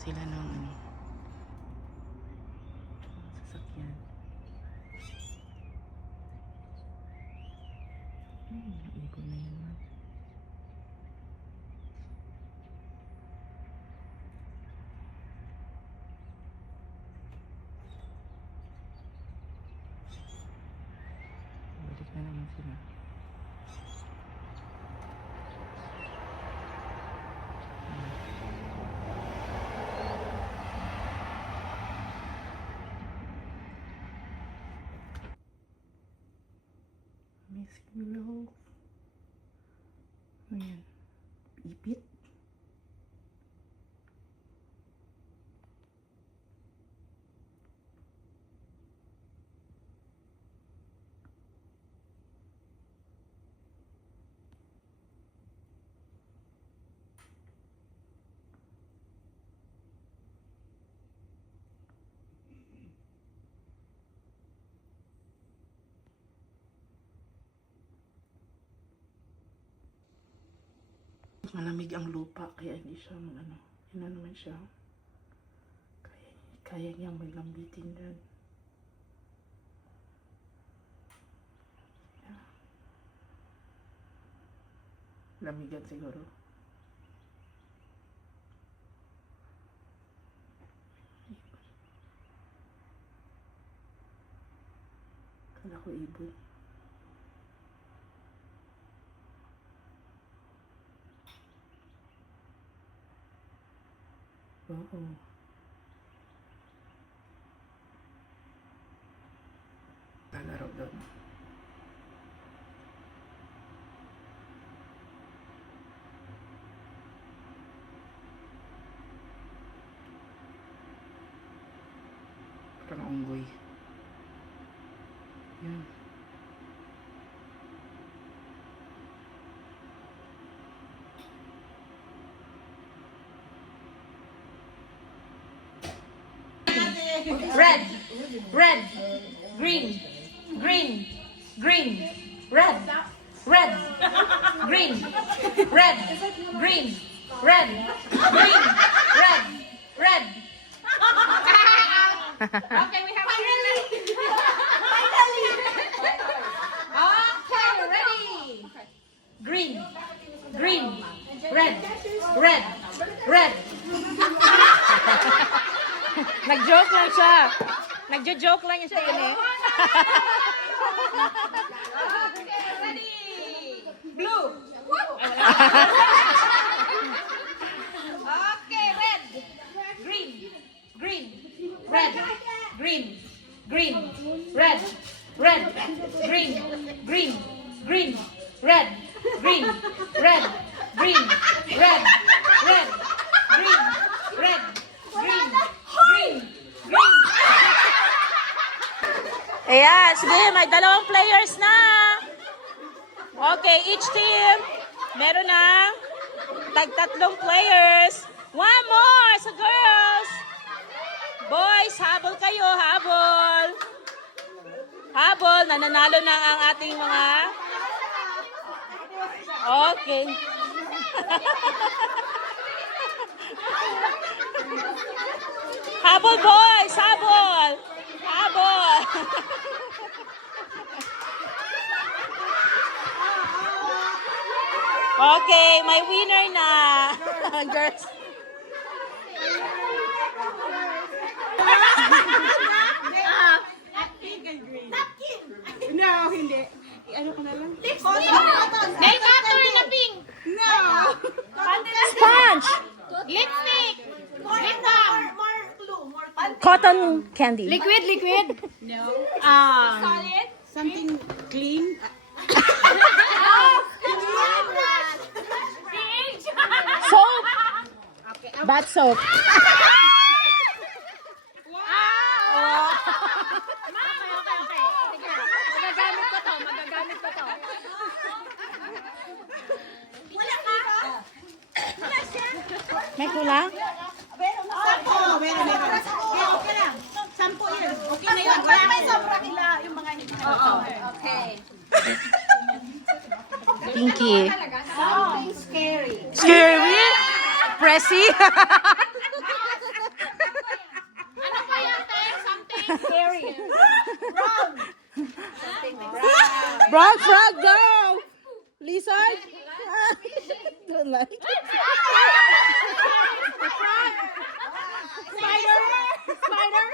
sila ng ano, sasakyan. Ikot na yan, man. Balik na naman sila. Miss Willow. Ayan. Ipit. Malamig ang lupa kaya hindi siya ano, yun na naman siya. Kaya niyang may lambitin dyan. Yeah. Lamigan siguro. Kala ko ibon. Oo. Lalaro doon. Parang unggoy. Yan. Red, red, green, green, green, red, red, green, red, green, red, green, red, red. Okay, we have finally. Okay, ready. Green, green, red, red, red. Nag-joke lang siya. Nagjo-joke lang siya yun eh. Okay, ready. Blue. Okay, red, green, green, red, green, green, red, red, green, green, green, red, green, red, green, red, red, green, red, green, green, green. Ayan, sige, may dalawang players na. Okay, each team, meron na tag-tatlong players. One more sa girls. Boys, habol kayo, habol. Habol, nananalo na ang ating mga... Okay. Habol, boys, habol. Habol. Okay, may winner na. Girls. No, hindi. Ano ko na lang? Nail cutter na pink. No! Sponge. Lipstick. Lip balm. Cotton candy. Liquid, liquid. Solid. Something clean. Soap. Bath soap. Magagamit ko to, magagamit ko to. Wala ka? Wala siya. May kulang? Sampo! Meron. Okay lang. Sampo yun. Okay na yun. Wala may sobra kila yung mga hindi. Oo. Okay. Pinky. Something scary. Scary? Pressy? Brown frog, go! Lizard? Don't like it. Spider. Spider.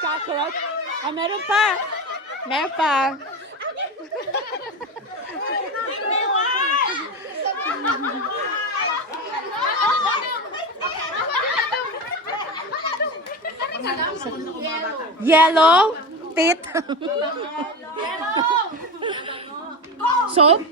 Chocolate? Ah, meron pa. Meron pa. Yellow? Teeth? Soap?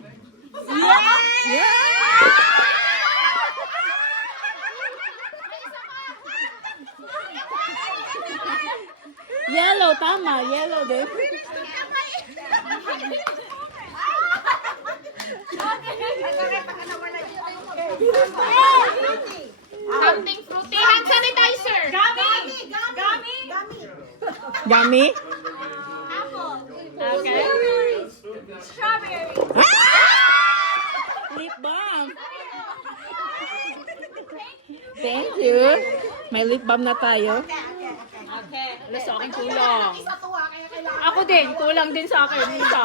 Yellow, tama. Yellow din. Something fruity. Hand sanitizer. Gummy. Gummy? Okay. Strawberry. Lip balm. Thank you. May lip balm na tayo. Okay. Wala sa akin kulang. Ako din. Kulang din sa akin. Isa.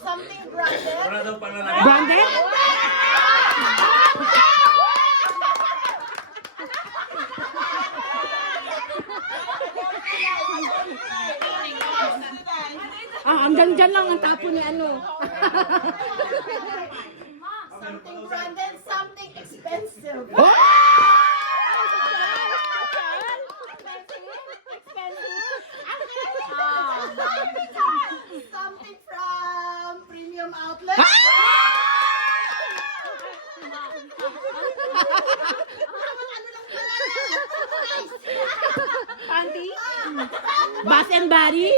Something branded. Branded? Hanggang dyan lang ang tapo ni ano. Something branded, something expensive. Something from premium outlet. Panty. Bath and body?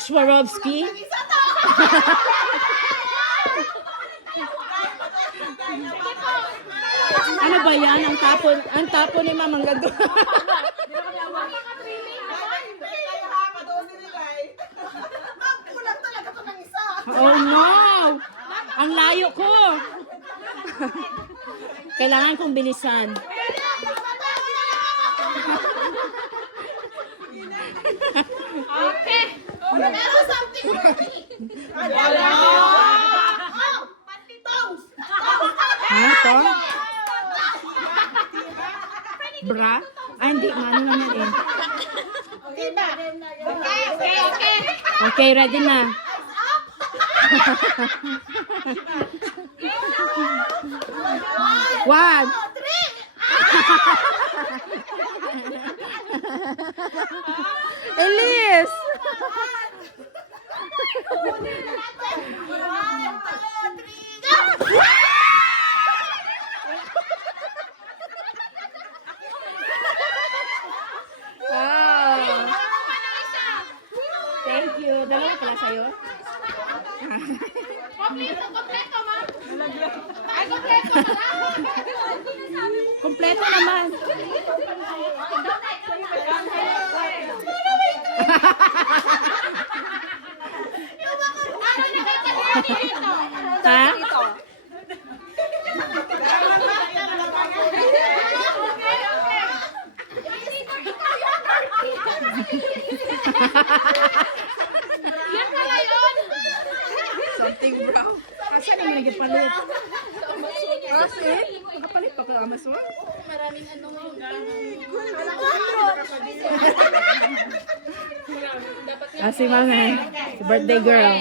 Swarovski? Ano ba yan? Ang tapo ni Mamang Gado. Kulang talaga to ng isa. Oh no! Ang layo ko! Kailangan kong bilisan. Okay. Meron something for me. Tongs. Ha? To? Bra? Ah, hindi. Ano naman eh. Okay ba? Okay. Okay, ready na. One. Elise! Wow! Thank you. Dalawa pala sa'yo? Kompleto, ma. Ay, kompleto na lang. Kompleto naman. Ha? Yan pala yun. Something brown. Asa naman nagpalit? Asa nagpalit pa ka Amazon? Maraming ano ngayon. Si Mama. Si birthday girl.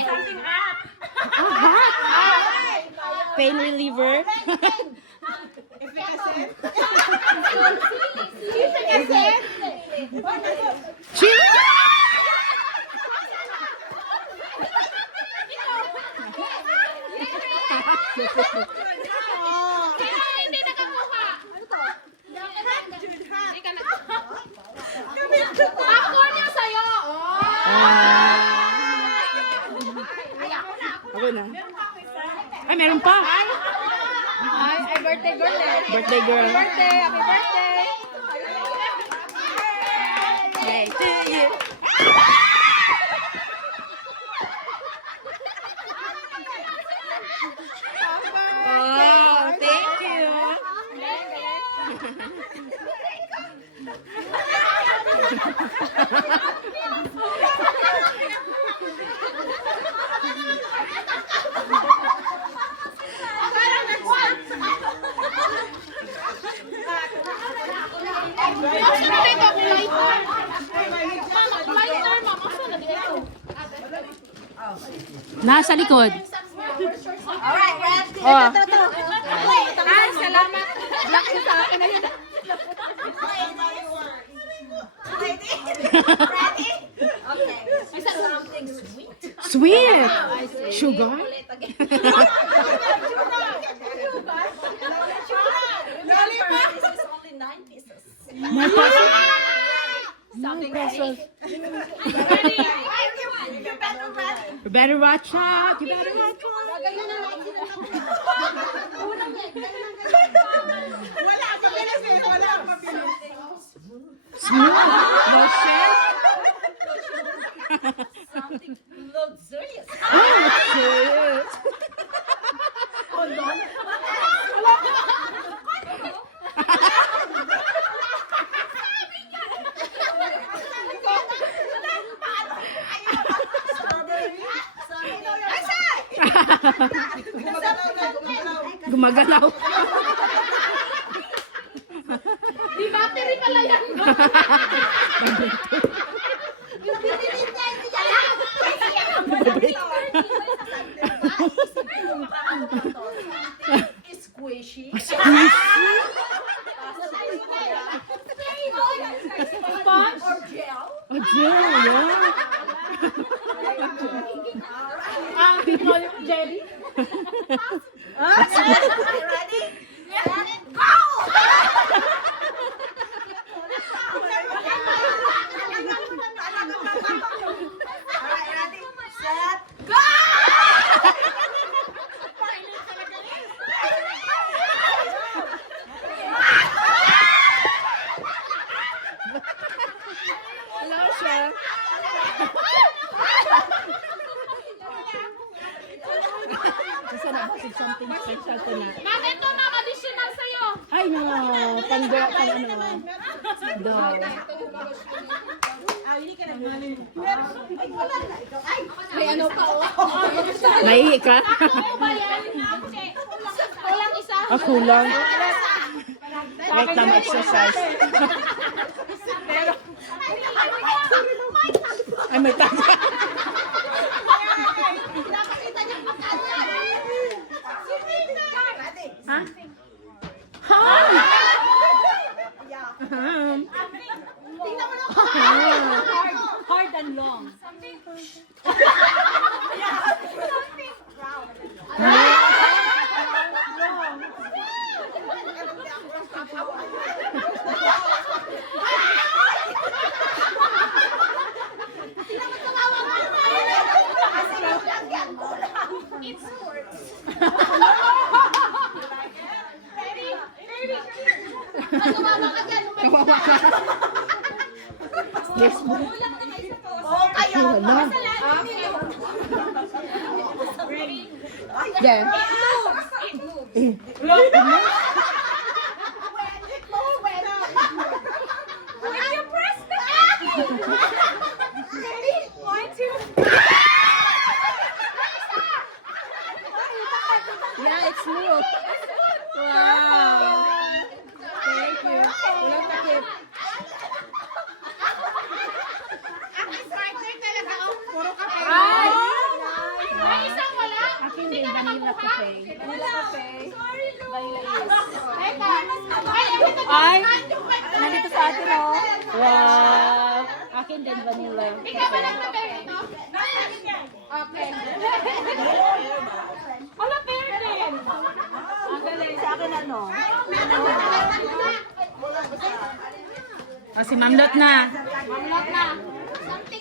Pain reliever. Chill! Sino hindi nakakuha? Hindi ka nakakuha. Popcorn yung sa'yo. Ako na. Ay, meron pa. Ay, birthday girl eh. Birthday girl. Birthday, happy birthday. Yay to you. Nasa likod. Alright, ready? Oh. Ay, salamat. Black sa akin na yun. Ready? Ready? Okay. Something sweet. Sweet. Sugar. Lollipop. This is only 9 pieces. Something pesos. Ready? You better ready. You better watch out. You better watch out. Wala ka bilis eh. Wala ka bilis. Smooth. Lotion. Something luxurious. Oh, shit. Gumagalaw. Di battery pala yan. Squishy. Sponge or gel? Oh, Jill, yeah. People jelly? Ready? Set, go! Alright, ready? Set, go! Lotion. Kasi nabasig something special ko na. Bakit ito na additional sa'yo? Ay, no. Pang ano. Daw. May ano pa oh. Naihi ka? Ano ba yan? Kulang isa. Ako lang. Wait lang, exercise. Ay, may taga. Ha? Hard and long. It's sports. Yes, mo. Oh, kayo. Yeah. It moves. When you press the Ready? 1, 2. Yeah, it's smooth. Wow. Thank you. Walang takip. Ay! May isang wala? Akin din, vanilla cafe. Teka. Ay, ito Ay! Nandito sa atin, oh. Wow. Akin din, vanilla. Ikaw ba nagpa-pair ito? Okay. Wala pair din. Ang galing. Sa akin, ano? Oh, si Ma'am Lot na. Mamlot na.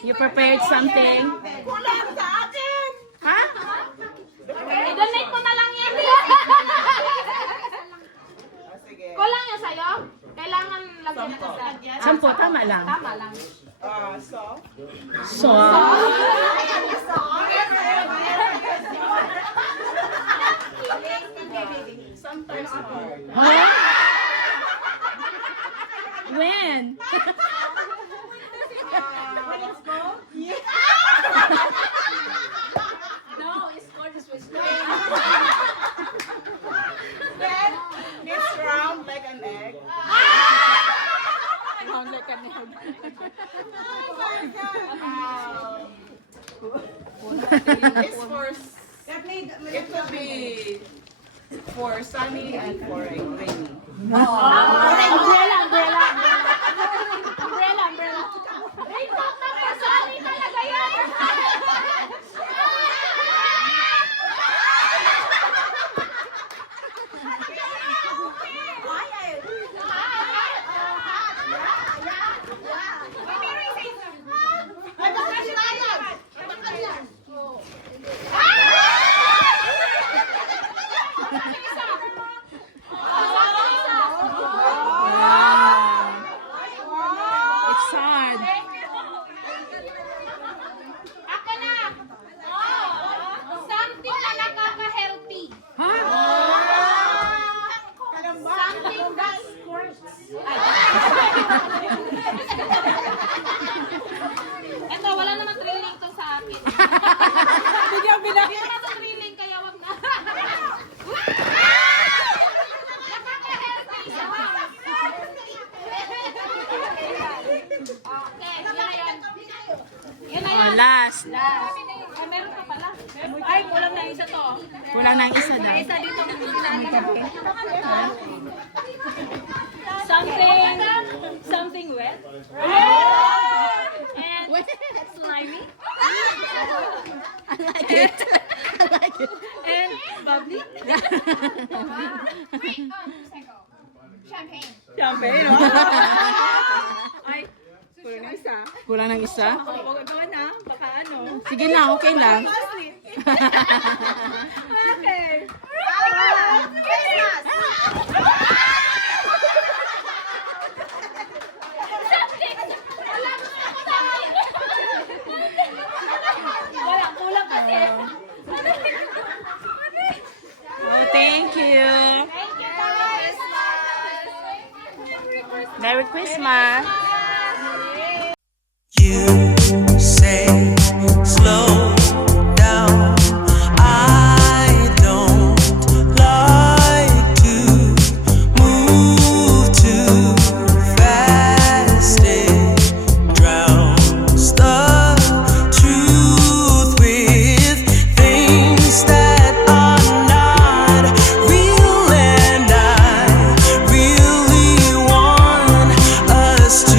You prepared something? Kulang sa akin. Ha? I-donate mo na lang yan. Kulang yan sa'yo? Kailangan lagyan na sa... Sampo, tama lang. Tama lang. So, huh? When? No, it's for the Swiss. Then it's round like an egg. Round like an egg. It's for, it could be for sunny and for rainy. Umbrella, umbrella. Umbrella, umbrella. Raincoat na pasali talaga yan. It's hard. Ako na. Something na nakaka-healthy. Something that works. Eto, wala naman thrilling to sa akin. Bigyan bila. Hindi naman to thrilling, kaya wag na. Nakaka-healthy siya. Okay, yun na yan. Yun na yan. Last. Last. Ay, meron pa pala. Ay, kulang na isa to. Kulang ng isa daw. Isa dito. Something wet. And slimy. I like it. I like it. And bubbly. Champagne. Champagne, no? Ay, kulang na isa. Kulang ng isa? Huwag gawin na. Baka ano. Sige na, okay lang. Okay. Wala, kulang kasi. Oh, thank you. Thank you, guys. Merry Christmas. You say slow down. I don't like to move too fast. It drowns the truth with things that are not real, and I really want us to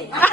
eh.